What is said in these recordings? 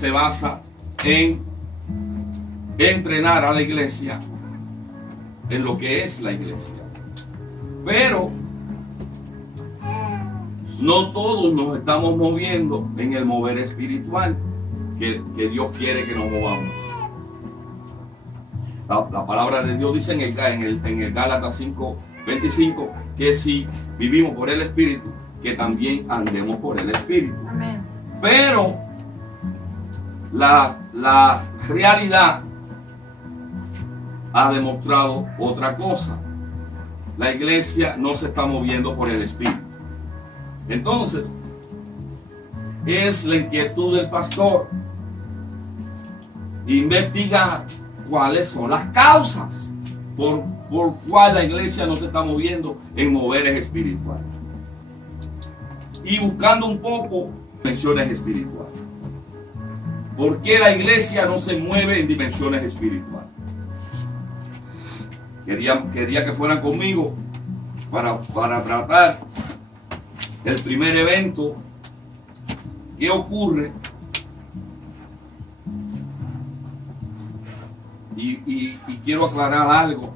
se basa en entrenar a la iglesia en lo que es la iglesia. Pero no todos nos estamos moviendo en el mover espiritual que Dios quiere que nos movamos. La palabra de Dios dice en el Gálatas 5:25 que si vivimos por el Espíritu, que también andemos por el Espíritu. Amén. Pero la realidad ha demostrado otra cosa. La iglesia no se está moviendo por el Espíritu. Entonces, es la inquietud del pastor investigar cuáles son las causas por cuál la iglesia no se está moviendo en moveres espirituales. Y buscando un poco dimensiones espirituales. ¿Por qué la iglesia no se mueve en dimensiones espirituales? Quería que fueran conmigo para tratar el primer evento que ocurre y quiero aclarar algo.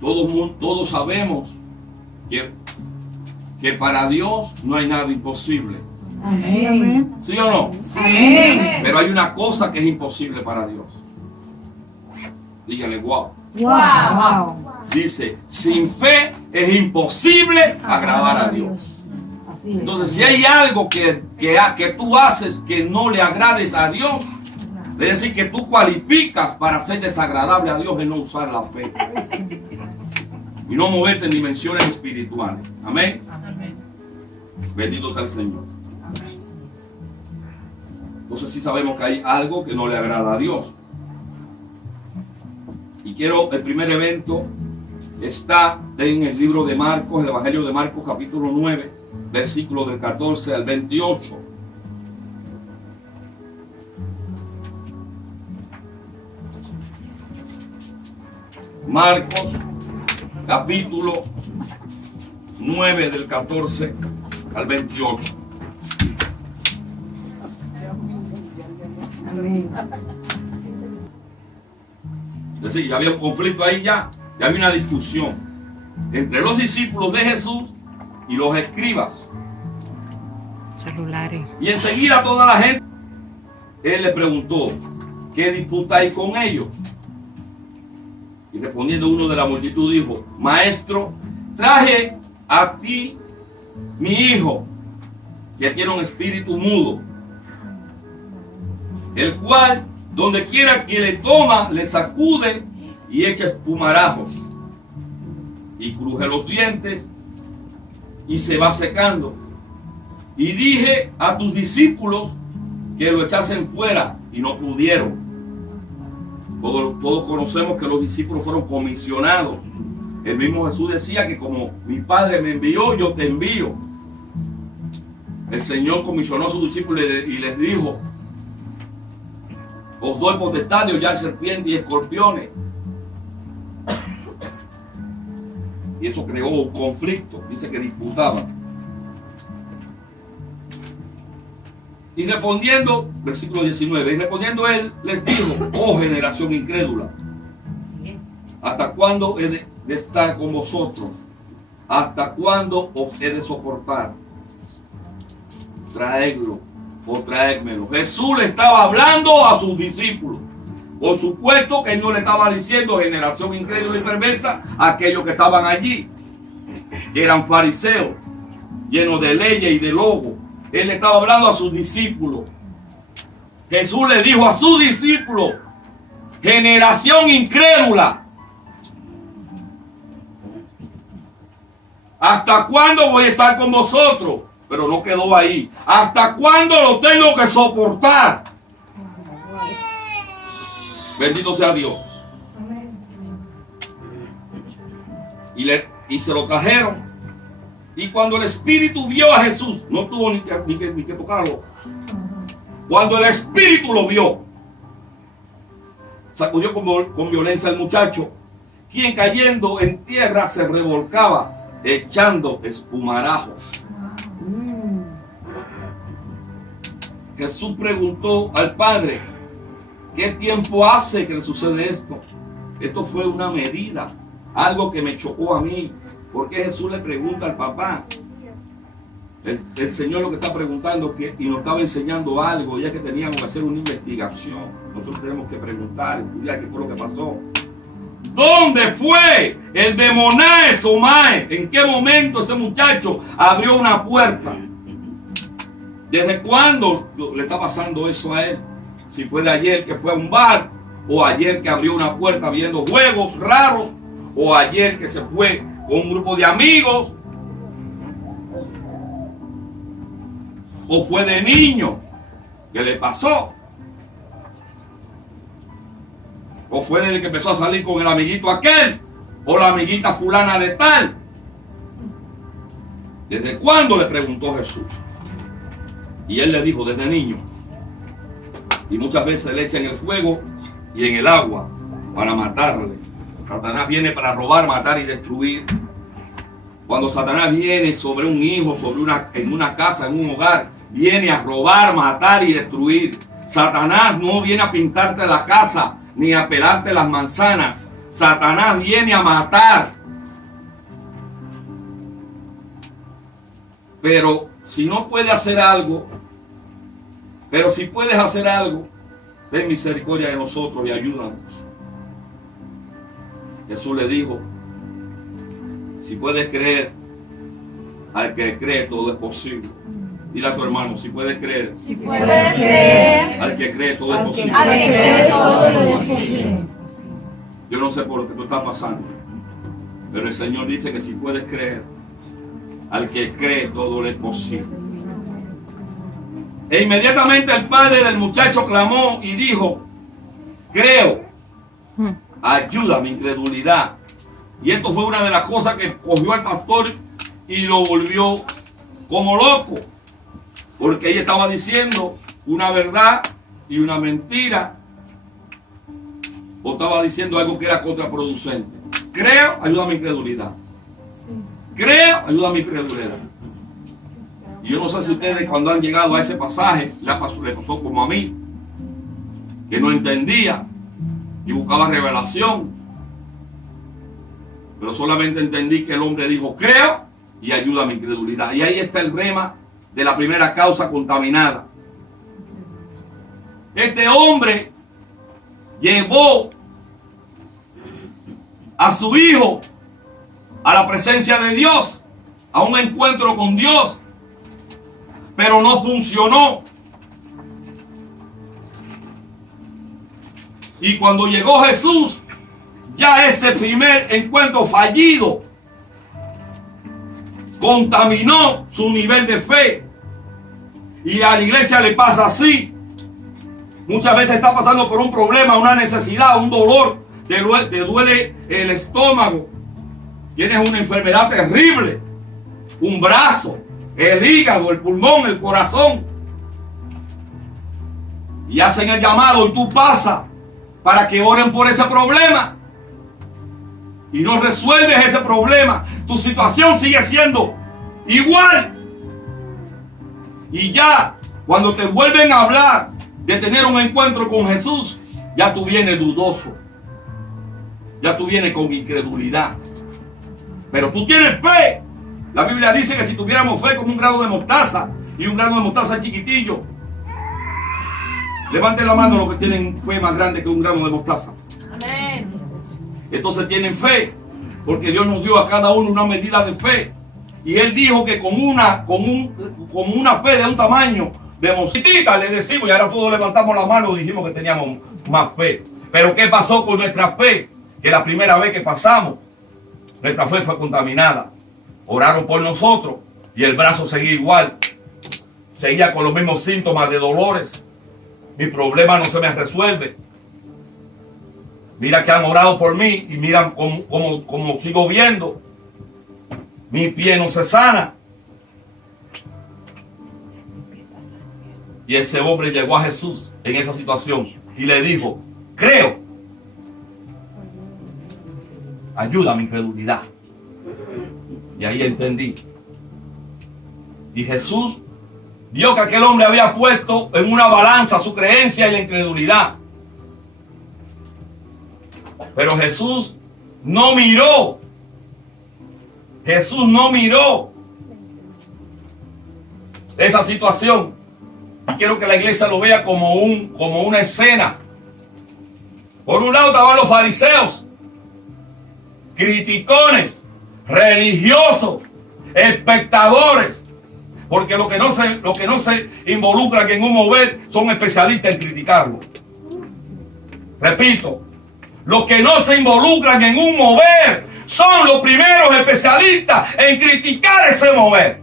Todos sabemos que para Dios no hay nada imposible. Amén. ¿Sí o no? Sí. Pero hay una cosa que es imposible para Dios. Díganle, wow. Wow. Dice, sin fe es imposible agradar a Dios. Entonces, si hay algo que tú haces que no le agrades a Dios, es decir, que tú cualificas para ser desagradable a Dios, es no usar la fe. Y no moverte en dimensiones espirituales. Amén. Bendito sea el Señor. Entonces sí sabemos que hay algo que no le agrada a Dios. Y el primer evento está en el libro de Marcos, el Evangelio de Marcos capítulo 9, versículo del 14 al 28. Marcos capítulo 9 del 14 al 28. Amén. Es decir, ya había un conflicto ahí, ya había una discusión entre los discípulos de Jesús y los escribas. Celulares. Y enseguida toda la gente, él le preguntó, ¿qué disputáis con ellos? Y respondiendo uno de la multitud dijo, Maestro, traje a ti mi hijo, que tiene un espíritu mudo, el cual donde quiera que le toma, le sacude y echa espumarajos y cruje los dientes y se va secando. Y dije a tus discípulos que lo echasen fuera y no pudieron. Todos conocemos que los discípulos fueron comisionados. El mismo Jesús decía que como mi Padre me envió, yo te envío. El Señor comisionó a sus discípulos y les dijo, os doy potestad de hollar serpientes y escorpiones. Y eso creó un conflicto. Dice que disputaban. Y respondiendo, versículo 19, y respondiendo él les dijo, oh generación incrédula, ¿hasta cuándo he de estar con vosotros? ¿Hasta cuándo os he de soportar? Traedlo o traédmelo. Jesús le estaba hablando a sus discípulos. Por supuesto que él no le estaba diciendo generación incrédula y perversa a aquellos que estaban allí, que eran fariseos, llenos de leyes y de logo. Él le estaba hablando a sus discípulos. Jesús le dijo a sus discípulos, generación incrédula, ¿hasta cuándo voy a estar con vosotros? Pero no quedó ahí. ¿Hasta cuándo lo tengo que soportar? Bendito sea Dios. Y se lo trajeron. Y cuando el Espíritu vio a Jesús, no tuvo ni que tocarlo. Cuando el Espíritu lo vio, sacudió con violencia al muchacho, quien cayendo en tierra se revolcaba, echando espumarajos. Jesús preguntó al Padre, ¿qué tiempo hace que le sucede esto? Esto fue una medida, algo que me chocó a mí. Porque Jesús le pregunta al papá. El Señor lo que está preguntando y nos estaba enseñando algo, ya que teníamos que hacer una investigación. Nosotros tenemos que preguntar, estudiar qué fue lo que pasó. ¿Dónde fue el demonae Somae? ¿En qué momento ese muchacho abrió una puerta? ¿Desde cuándo le está pasando eso a él? Si fue de ayer que fue a un bar, o ayer que abrió una puerta viendo juegos raros, o ayer que se fue con un grupo de amigos, o fue de niño que le pasó, o fue desde que empezó a salir con el amiguito aquel, o la amiguita fulana de tal. ¿Desde cuándo? Le preguntó Jesús. Y él le dijo, desde niño. Y muchas veces le echan en el fuego y en el agua para matarle. Satanás viene para robar, matar y destruir. Cuando Satanás viene sobre un hijo, en una casa, en un hogar, viene a robar, matar y destruir. Satanás no viene a pintarte la casa ni a pelarte las manzanas. Satanás viene a matar. Pero si no puede hacer algo, pero si puedes hacer algo, ten misericordia de nosotros y ayúdanos. Jesús le dijo, si puedes creer, al que cree todo es posible. Dile a tu hermano, si puedes creer, Si puedes creer, al que cree todo es posible. al que cree todo es posible. Yo no sé por lo que tú estás pasando, pero el Señor dice que si puedes creer, al que cree todo le es posible. E inmediatamente el padre del muchacho clamó y dijo, creo, ayuda a mi incredulidad. Y esto fue una de las cosas que cogió al pastor y lo volvió como loco, porque ella estaba diciendo una verdad y una mentira, o estaba diciendo algo que era contraproducente. Creo, ayuda a mi incredulidad. Creo, ayuda a mi incredulidad. Y yo no sé si ustedes cuando han llegado a ese pasaje, le pasó como a mí, que no entendía y buscaba revelación. Pero solamente entendí que el hombre dijo, creo y ayuda a mi incredulidad. Y ahí está el rema de la primera causa contaminada. Este hombre llevó a su hijo a la presencia de Dios, a un encuentro con Dios, pero no funcionó. Y cuando llegó Jesús, ya ese primer encuentro fallido contaminó su nivel de fe. Y a la iglesia le pasa así. Muchas veces está pasando por un problema, una necesidad, un dolor, te duele el estómago, tienes una enfermedad terrible, un brazo, el hígado, el pulmón, el corazón, y hacen el llamado y tú pasas para que oren por ese problema y no resuelves ese problema. Tu situación sigue siendo igual. Y ya cuando te vuelven a hablar de tener un encuentro con Jesús, ya tú vienes dudoso, ya tú vienes con incredulidad. Pero tú tienes fe. La Biblia dice que si tuviéramos fe como un grano de mostaza, y un grano de mostaza chiquitillo, levanten la mano los que tienen fe más grande que un grano de mostaza. Amén. Entonces tienen fe, porque Dios nos dio a cada uno una medida de fe. Y Él dijo que con una fe de un tamaño de mosquita le decimos, y ahora todos levantamos la mano y dijimos que teníamos más fe. Pero ¿qué pasó con nuestra fe? Que la primera vez que pasamos, nuestra fe fue contaminada. Oraron por nosotros y el brazo seguía igual. Seguía con los mismos síntomas de dolores. Mi problema no se me resuelve. Mira que han orado por mí y miran cómo sigo viendo. Mi pie no se sana. Y ese hombre llegó a Jesús en esa situación y le dijo, creo, ayuda a mi incredulidad. Y ahí entendí. Y Jesús vio que aquel hombre había puesto en una balanza su creencia y la incredulidad. Pero Jesús no miró. Jesús no miró esa situación. Y quiero que la iglesia lo vea como una escena. Por un lado estaban los fariseos, criticones, religiosos, espectadores. Porque los que no se involucran en un mover son especialistas en criticarlo. Repito, los que no se involucran en un mover son los primeros especialistas en criticar ese mover.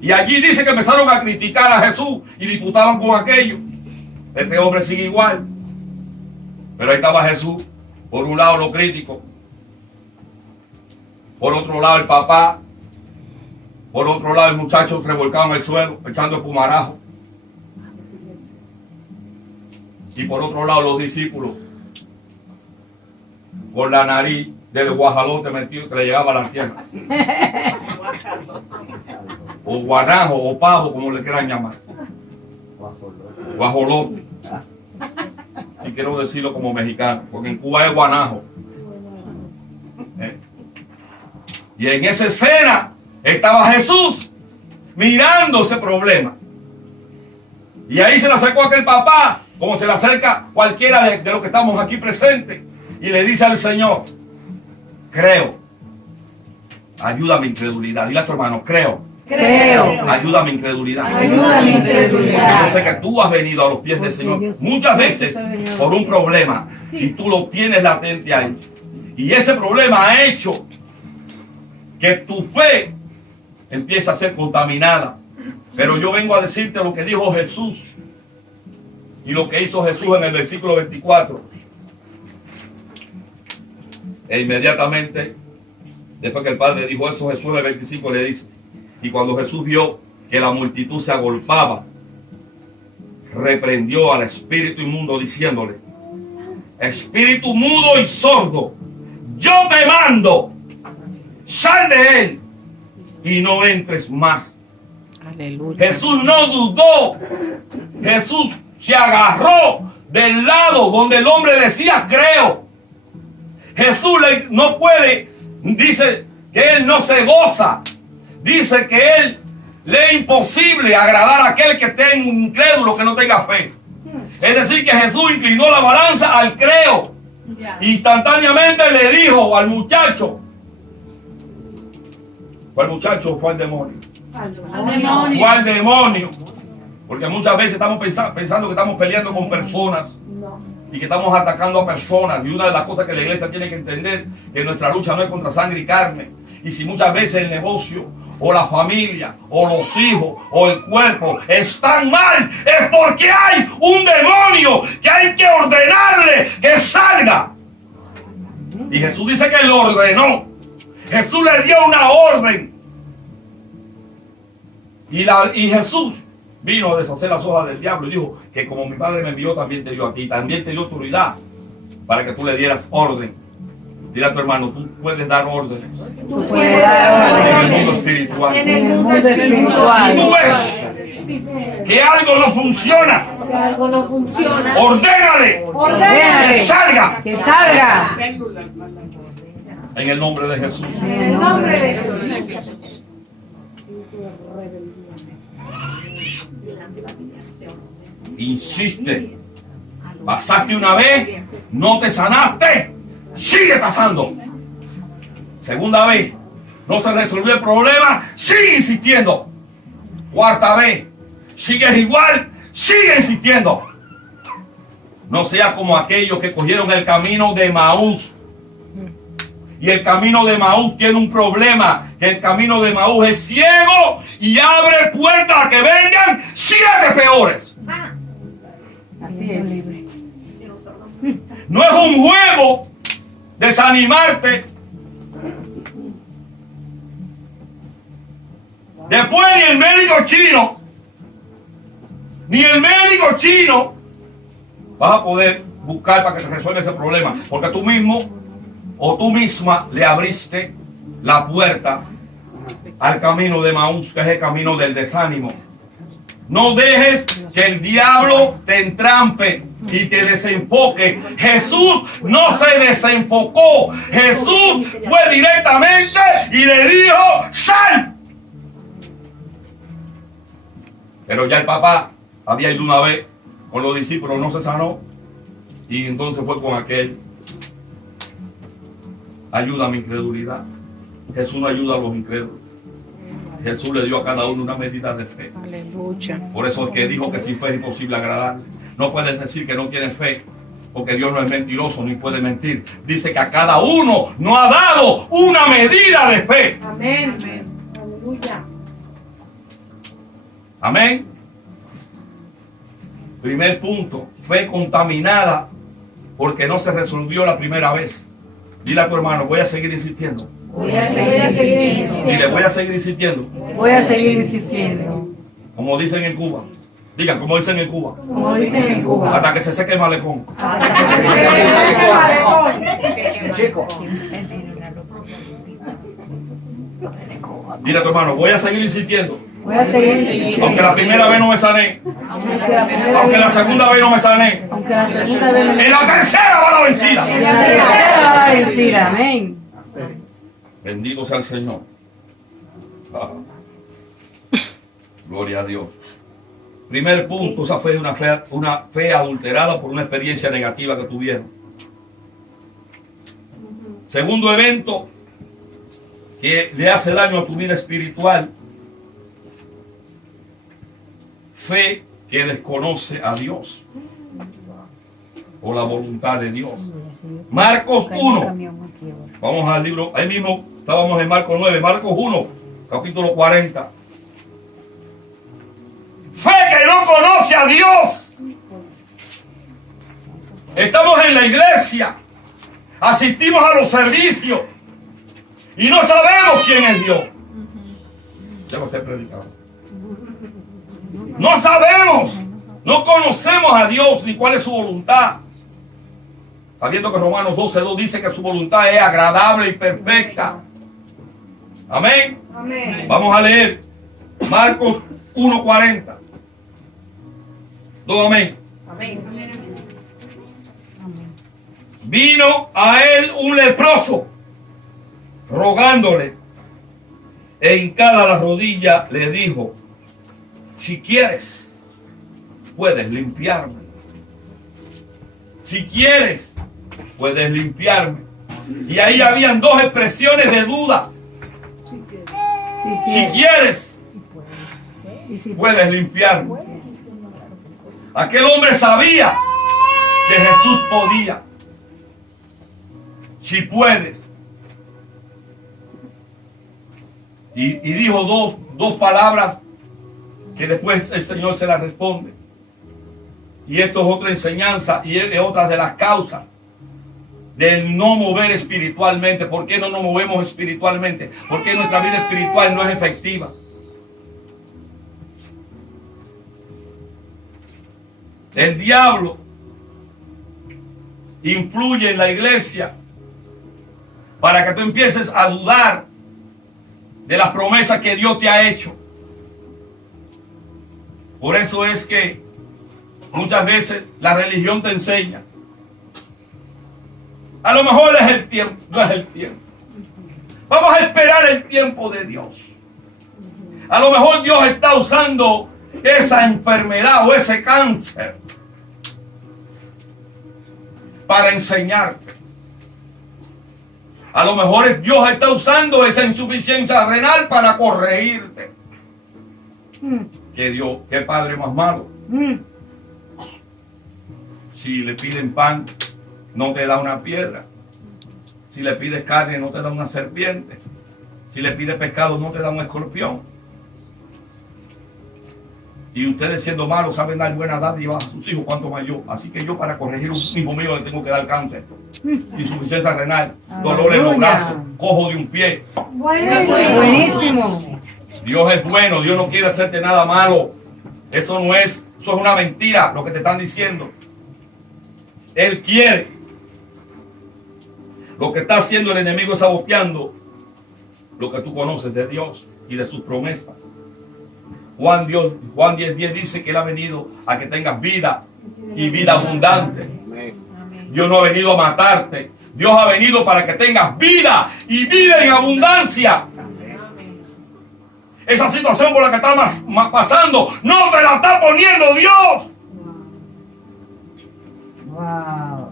Y allí dice que empezaron a criticar a Jesús y disputaban con aquello. Este hombre sigue igual. Pero ahí estaba Jesús. Por un lado los críticos. Por otro lado el papá. Por otro lado el muchacho revolcado en el suelo, echando espumarajo. Y por otro lado los discípulos. Con la nariz del guajalote metido que le llegaba a la tierra. O guanajo, o pavo, como le quieran llamar. Guajolote. Si quiero decirlo como mexicano, porque en Cuba es guanajo. Y en esa escena estaba Jesús mirando ese problema. Y ahí se le acercó aquel papá, como se le acerca cualquiera de los que estamos aquí presentes. Y le dice al Señor, creo. Ayuda a mi incredulidad. Dile a tu hermano, creo. Ayuda a mi incredulidad. Yo sé que tú has venido a los pies del Señor muchas veces por un problema y tú lo tienes latente ahí. Y ese problema ha hecho que tu fe empiece a ser contaminada. Pero yo vengo a decirte lo que dijo Jesús y lo que hizo Jesús en el versículo 24. E inmediatamente, después que el Padre dijo eso, Jesús en el 25 le dice, y cuando Jesús vio que la multitud se agolpaba, reprendió al espíritu inmundo diciéndole, espíritu mudo y sordo, yo te mando, sal de él y no entres más. Aleluya. Jesús no dudó, Jesús se agarró del lado donde el hombre decía creo. Jesús no puede, dice que él no se goza, dice que él le es imposible agradar a aquel que esté incrédulo, que no tenga fe. Es decir, que Jesús inclinó la balanza al creo. Instantáneamente le dijo al muchacho, fue el muchacho o fue el demonio. Fue al demonio. Porque muchas veces estamos pensando que estamos peleando con personas. Y que estamos atacando a personas. Y una de las cosas que la iglesia tiene que entender, que nuestra lucha no es contra sangre y carne. Y si muchas veces el negocio, o la familia, o los hijos, o el cuerpo están mal, es porque hay un demonio que hay que ordenarle que salga. Y Jesús dice que lo ordenó. Jesús le dio una orden. Y Jesús vino a deshacer las hojas del diablo y dijo que como mi Padre me envió, también te dio a ti, también te dio autoridad para que tú le dieras orden. Dile a tu hermano, tú puedes dar órdenes. Tú puedes dar órdenes en el mundo espiritual. En el mundo espiritual. Si tú ves que algo no funciona, ordénale que salga. Que salga. En el nombre de Jesús. En el nombre de Jesús. Insiste. Pasaste una vez, no te sanaste, sigue pasando. Segunda vez, no se resolvió el problema, sigue insistiendo. Cuarta vez, sigues igual, sigue insistiendo. No sea como aquellos que cogieron el camino de Emaús. Y el camino de Emaús tiene un problema, que el camino de Emaús es ciego y abre puertas a que vengan 7 peores. Así es. No es un juego desanimarte. Después ni el médico chino vas a poder buscar para que se resuelva ese problema, porque tú mismo o tú misma le abriste la puerta al camino de Maús, que es el camino del desánimo. No dejes que el diablo te entrampe y te desenfoque. Jesús no se desenfocó. Jesús fue directamente y le dijo: ¡sal! Pero ya el papá había ido una vez con los discípulos, no se sanó. Y entonces fue con aquel: ayuda a mi incredulidad. Jesús no ayuda a los incrédulos. Jesús le dio a cada uno una medida de fe. Aleluya. Por eso es que dijo que sin fe es imposible agradarle. No puedes decir que no tienes fe, porque Dios no es mentiroso ni puede mentir. Dice que a cada uno nos ha dado una medida de fe. Amén. Aleluya. Amén. Primer punto: fe contaminada porque no se resolvió la primera vez. Dile a tu hermano: voy a seguir insistiendo. Voy a seguir insistiendo. Dile: voy a seguir insistiendo. Voy a seguir insistiendo. Como dicen en Cuba. Digan, como dicen en Cuba. Como dicen en Cuba. Hasta que se seque el malecón. Dile a tu hermano: voy a seguir insistiendo. Voy a seguir insistiendo. Aunque la primera vez no me sané. Aunque la segunda vez no me sané. Aunque la segunda vez no me En la tercera va la vencida. En la tercera va a decir amén. Bendito sea el Señor. Ah. Gloria a Dios. Primer punto: esa fe es una fe adulterada por una experiencia negativa que tuvieron. Segundo evento que le hace daño a tu vida espiritual: fe que desconoce a Dios o la voluntad de Dios. Marcos 1. Vamos al libro, ahí mismo estábamos en Marcos 9, Marcos 1, capítulo 40. Fe que no conoce a Dios. Estamos en la iglesia, asistimos a los servicios y no sabemos quién es Dios. Debo ser predicado. No sabemos, no conocemos a Dios ni cuál es su voluntad. Sabiendo que Romanos 12:2 dice que su voluntad es agradable y perfecta. Amén. Amén. Vamos a leer Marcos 1:40. Todo amén. Amén. Vino a él un leproso, rogándole, e hincada la rodilla le dijo: si quieres, puedes limpiarme. Si quieres, puedes limpiarme. Y ahí habían dos expresiones de duda. Si quieres, puedes limpiarme. Aquel hombre sabía que Jesús podía. Si puedes. Y dijo dos palabras que después el Señor se las responde. Y esto es otra enseñanza y es otra de las causas del no mover espiritualmente. ¿Por qué no nos movemos espiritualmente? Porque nuestra vida espiritual no es efectiva. El diablo influye en la iglesia para que tú empieces a dudar de las promesas que Dios te ha hecho. Por eso es que muchas veces la religión te enseña: a lo mejor es el tiempo, no es el tiempo. Vamos a esperar el tiempo de Dios. A lo mejor Dios está usando esa enfermedad o ese cáncer para enseñarte. A lo mejor Dios está usando esa insuficiencia renal para corregirte. ¿Qué padre más malo? Si le piden pan, no te da una piedra. Si le pides carne, no te da una serpiente. Si le pides pescado, no te da un escorpión. Y ustedes, siendo malos, saben dar buena dádiva a sus hijos, cuanto más yo. Así que yo, para corregir un hijo mío, le tengo que dar cáncer, insuficiencia renal, dolor en los brazos, cojo de un pie. Buenísimo. Dios es bueno, Dios no quiere hacerte nada malo. Eso es una mentira lo que te están diciendo. Él quiere. Lo que está haciendo el enemigo es saboteando lo que tú conoces de Dios. y de sus promesas. Juan 10:10 dice que Él ha venido a que tengas vida y vida abundante. Dios no ha venido a matarte. Dios ha venido para que tengas vida y vida en abundancia. Esa situación por la que estás pasando no te la está poniendo Dios. Wow.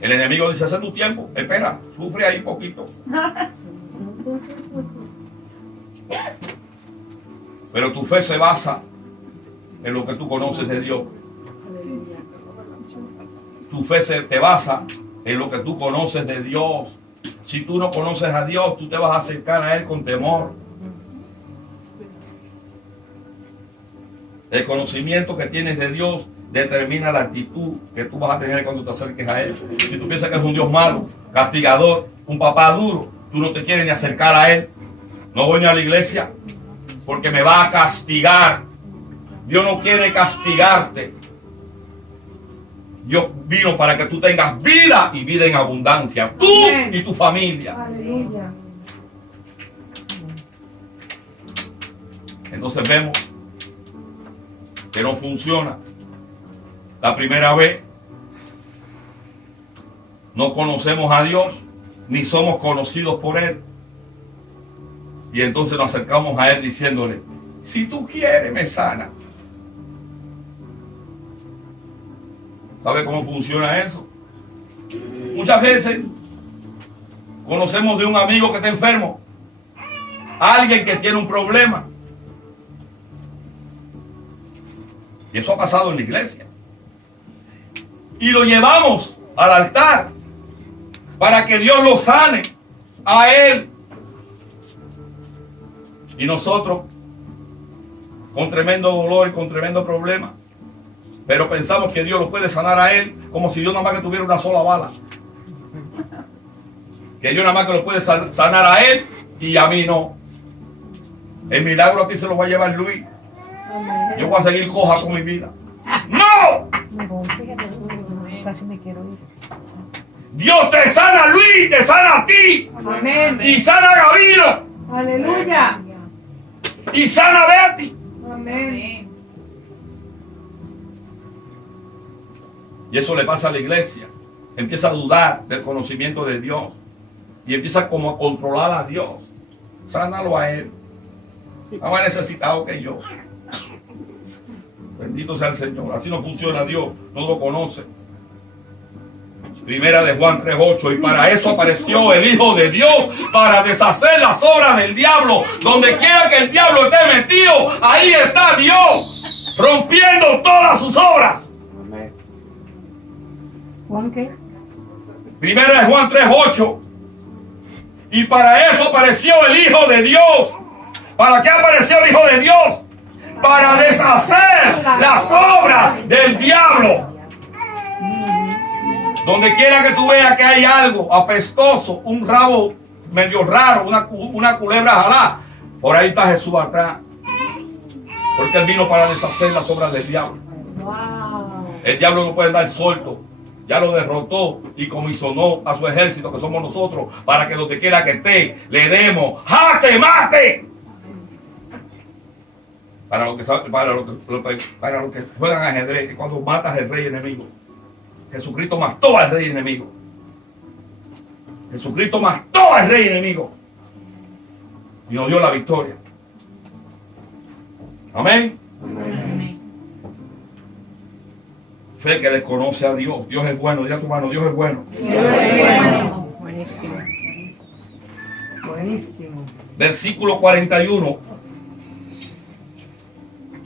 El enemigo dice, ese es tu tiempo. Espera, sufre ahí poquito. Pero tu fe se basa en lo que tú conoces de Dios. Tu fe te basa en lo que tú conoces de Dios. Si tú no conoces a Dios, tú te vas a acercar a Él con temor. El conocimiento que tienes de Dios determina la actitud que tú vas a tener cuando te acerques a Él. Si tú piensas que es un Dios malo, castigador, un papá duro, tú no te quieres ni acercar a Él. No voy ni a la iglesia porque me va a castigar. Dios no quiere castigarte. Dios vino para que tú tengas vida y vida en abundancia. Tú y tu familia. Aleluya. Entonces vemos que no funciona. La primera vez no conocemos a Dios ni somos conocidos por Él. Y entonces nos acercamos a Él diciéndole, si tú quieres me sana. ¿Sabe cómo funciona eso? Muchas veces conocemos de un amigo que está enfermo, alguien que tiene un problema. Y eso ha pasado en la iglesia. Y lo llevamos al altar para que Dios lo sane a él. Y nosotros, con tremendo dolor y con tremendo problema, pero pensamos que Dios lo puede sanar a él como si Dios nada más que tuviera una sola bala. Que Dios nada más que lo puede sanar a él y a mí no. El milagro aquí se lo va a llevar Luis. Yo voy a seguir coja con mi vida. ¡No! Casi me quiero ir. Dios te sana, Luis, te sana a ti. Amén. Y sana a Gavino. Aleluya. Y sana a Betty. Amén. Y eso le pasa a la iglesia. Empieza a dudar del conocimiento de Dios. Y empieza como a controlar a Dios. Sánalo a él. Está más necesitado que yo. Bendito sea el Señor. Así no funciona Dios. No lo conoce. Primera de Juan 3:8. Y para eso apareció el Hijo de Dios. Para deshacer las obras del diablo. Donde quiera que el diablo esté metido, ahí está Dios. Rompiendo todas sus obras. ¿Juan qué? Primera de Juan 3:8. Y para eso apareció el Hijo de Dios. ¿Para qué apareció el Hijo de Dios? Para deshacer las obras del diablo. Donde quiera que tú veas que hay algo apestoso, un rabo medio raro, una culebra jalá, por ahí está Jesús atrás. Porque Él vino para deshacer las obras del diablo. El diablo no puede dar suelto. Ya lo derrotó y comisionó a su ejército, que somos nosotros, para que donde quiera que esté, le demos ¡jate, mate! Para los que juegan ajedrez, cuando matas al rey enemigo. Jesucristo mató al rey enemigo. Jesucristo mató al rey enemigo. Y nos dio la victoria. Amén. Amén. Fe que desconoce a Dios. Dios es bueno. Dile a tu mano, Dios es bueno. Dios es bueno. Buenísimo. Buenísimo. Versículo 41.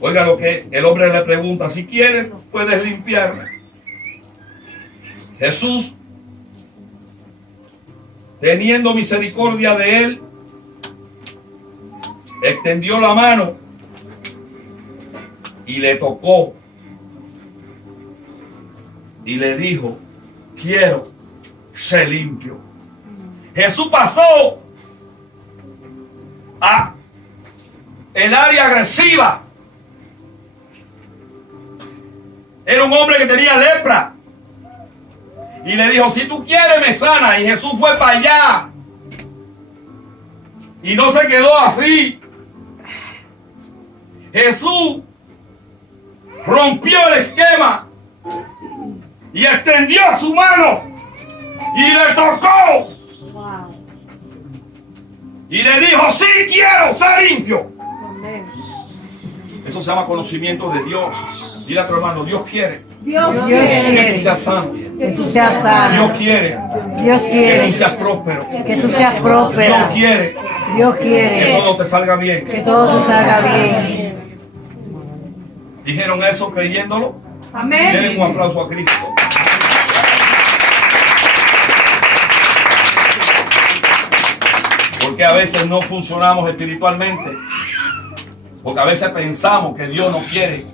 Oiga lo que el hombre le pregunta. Si quieres, puedes limpiarme. Jesús, teniendo misericordia de él, extendió la mano y le tocó. Y le dijo, quiero ser limpio. Jesús pasó a el área agresiva. Era un hombre que tenía lepra. Y le dijo, si tú quieres me sana. Y Jesús fue para allá. Y no se quedó así. Jesús rompió el esquema y extendió su mano y le tocó. Y le dijo, sí quiero ser limpio. Eso se llama conocimiento de Dios. Dile a tu hermano, Dios quiere Dios que quiere tú seas sano. Que tú seas sano. Dios quiere Dios que quiere tú seas próspero. que tú seas próspera. Dios quiere Dios que quiere todo te salga bien. que todo te salga bien. ¿Dijeron eso creyéndolo? Amén. Denle un aplauso a Cristo. Porque a veces no funcionamos espiritualmente. Porque a veces pensamos que Dios no quiere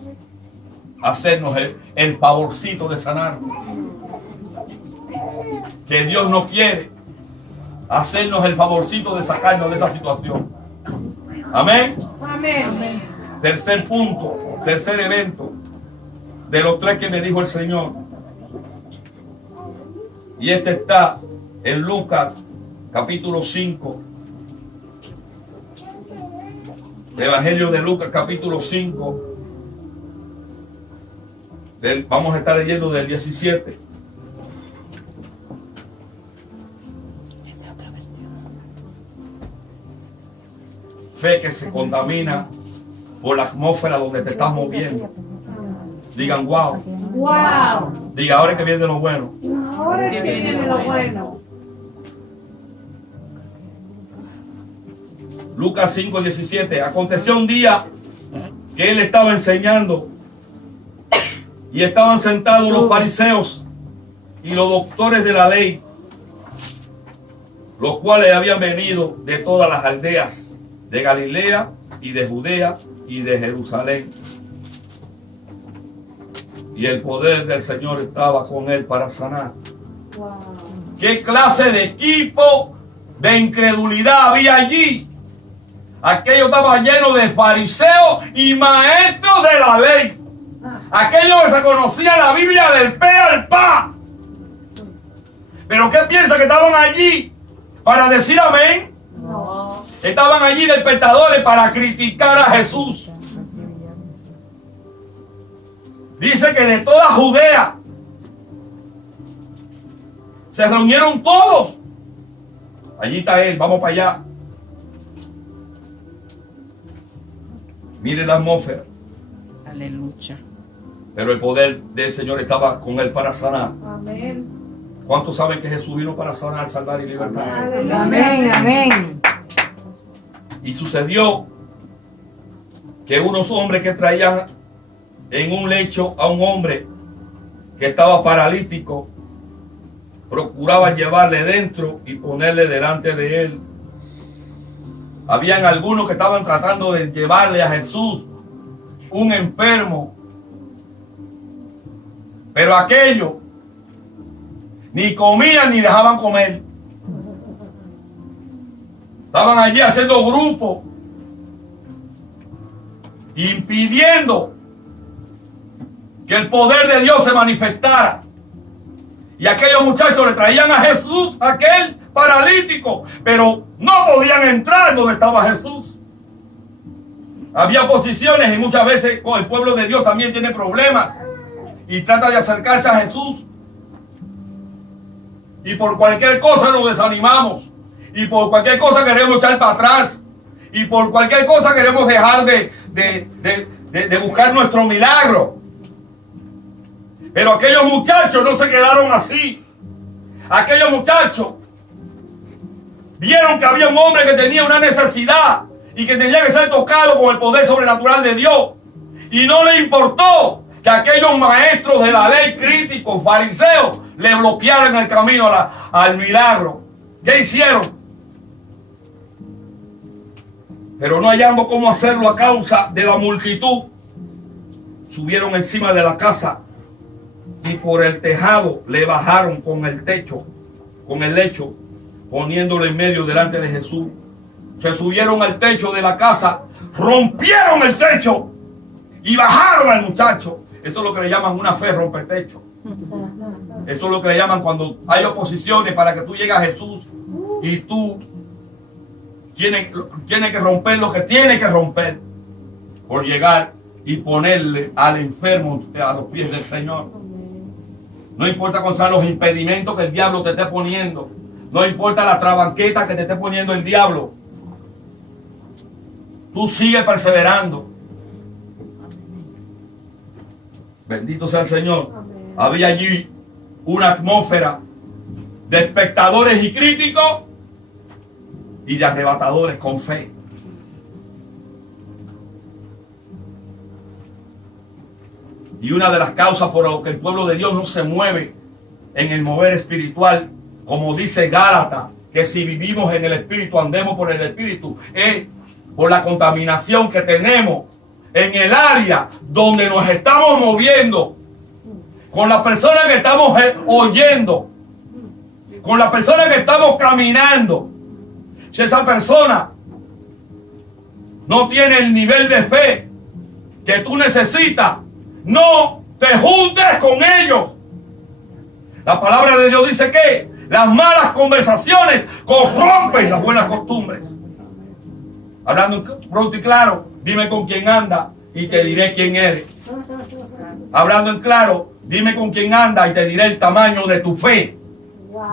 hacernos el favorcito de sanarnos. Que Dios no quiere hacernos el favorcito de sacarnos de esa situación. Amén. Amén. Tercer punto, tercer evento de los tres que me dijo el Señor. Y este está en Lucas capítulo 5. Evangelio de Lucas capítulo 5. Vamos a estar leyendo del 17. Esa es otra versión. Fe que se contamina por la atmósfera donde te estás moviendo. Digan wow. Wow. Diga ahora que viene lo bueno. Ahora sí viene lo bueno. Lucas 5:17. Aconteció un día que él estaba enseñando y estaban sentados los fariseos y los doctores de la ley, los cuales habían venido de todas las aldeas de Galilea y de Judea y de Jerusalén. Y el poder del Señor estaba con él para sanar. ¿Qué clase de equipo de incredulidad había allí? Aquello estaba lleno de fariseos y maestros de la ley. Aquellos que se conocían la Biblia del pe al pa. ¿Pero qué piensa que estaban allí para decir amén? No. Estaban allí de espectadores para criticar a Jesús. Dice que de toda Judea se reunieron todos. Allí está él, vamos para allá. Mire la atmósfera. Aleluya. Pero el poder del Señor estaba con él para sanar. Amén. ¿Cuántos saben que Jesús vino para sanar, salvar y libertar? Amén, amén. Y sucedió que unos hombres que traían en un lecho a un hombre que estaba paralítico, procuraban llevarle dentro y ponerle delante de él. Habían algunos que estaban tratando de llevarle a Jesús un enfermo, pero aquellos ni comían ni dejaban comer. Estaban allí haciendo grupos, impidiendo que el poder de Dios se manifestara. Y aquellos muchachos le traían a Jesús, aquel paralítico, pero no podían entrar donde estaba Jesús. Había posiciones y muchas veces con el pueblo de Dios también tiene problemas y trata de acercarse a Jesús. Y por cualquier cosa nos desanimamos. Y por cualquier cosa queremos echar para atrás. Y por cualquier cosa queremos dejar de buscar nuestro milagro. Pero aquellos muchachos no se quedaron así. Aquellos muchachos vieron que había un hombre que tenía una necesidad y que tenía que ser tocado con el poder sobrenatural de Dios. Y no le importó que aquellos maestros de la ley, críticos, fariseos, le bloquearan el camino al milagro. ¿Qué hicieron? Pero no hallando cómo hacerlo a causa de la multitud, subieron encima de la casa y por el tejado le bajaron con el lecho, poniéndolo en medio delante de Jesús. Se subieron al techo de la casa, rompieron el techo y bajaron al muchacho. Eso es lo que le llaman una fe rompetecho. Eso es lo que le llaman cuando hay oposiciones para que tú llegues a Jesús y tú tiene que romper lo que tiene que romper por llegar y ponerle al enfermo a los pies del Señor. No importa cuáles sean los impedimentos que el diablo te esté poniendo. No importa la trabanqueta que te esté poniendo el diablo. Tú sigue perseverando. Bendito sea el Señor. Amén. Había allí una atmósfera de espectadores y críticos y de arrebatadores con fe. Y una de las causas por las que el pueblo de Dios no se mueve en el mover espiritual, como dice Gálatas, que si vivimos en el Espíritu, andemos por el Espíritu, es por la contaminación que tenemos en el área donde nos estamos moviendo, con las personas que estamos oyendo, con las personas que estamos caminando. Si esa persona no tiene el nivel de fe que tú necesitas, no te juntes con ellos. La palabra de Dios dice que las malas conversaciones corrompen las buenas costumbres. Hablando pronto y claro, dime con quién anda y te diré quién eres. Hablando en claro, dime con quién anda y te diré el tamaño de tu fe. Wow.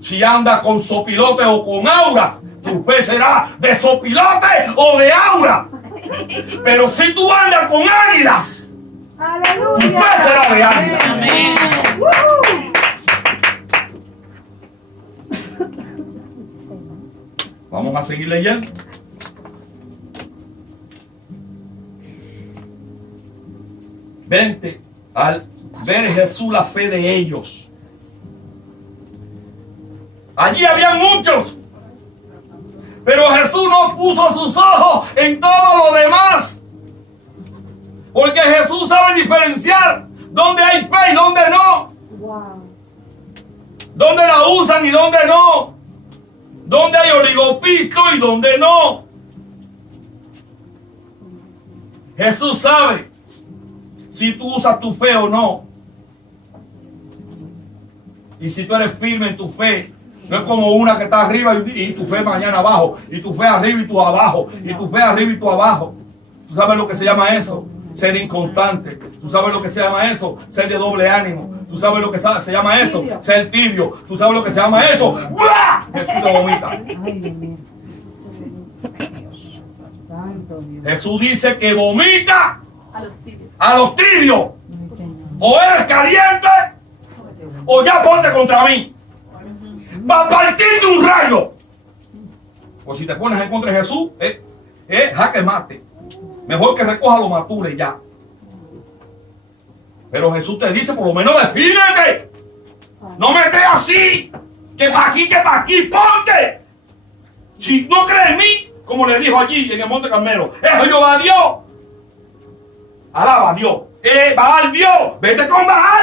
Si andas con sopilote o con auras, tu fe será de sopilote o de aura. Pero si tú andas con águilas, Aleluya. tu fe será de águila. Amén. Vamos a seguir leyendo. Vente al ver Jesús la fe de ellos. Allí habían muchos, pero Jesús no puso sus ojos en todo lo demás, porque Jesús sabe diferenciar dónde hay fe y dónde no, Wow. dónde la usan y dónde no, dónde hay oligopisto y dónde no. Jesús sabe si tú usas tu fe o no. Y si tú eres firme en tu fe, no es como una que está arriba y tu fe mañana abajo, y tu fe arriba y tú abajo, y tu fe arriba y tú abajo. ¿Tú sabes lo que se llama eso? Ser inconstante. ¿Tú sabes lo que se llama eso? Ser de doble ánimo. ¿Tú sabes lo que se llama eso? Tibio. Ser tibio. ¿Tú sabes lo que se llama eso? ¡Buah! Jesús te vomita. Ay, Dios mío. Santo Dios. Jesús dice que vomita A los tibios. a los tibios. Ay, Señor. O eres caliente o ya ponte contra mí. Va a partirte un rayo. O si te pones en contra de Jesús, jaque mate. Mejor que recoja los matules ya. Pero Jesús te dice, por lo menos defínete. No me estés así. Que para aquí, ponte. Si no crees en mí, como le dijo allí en el Monte Carmelo, es Jehová Dios. Alaba a Dios. Baal Dios. Vete con Baal.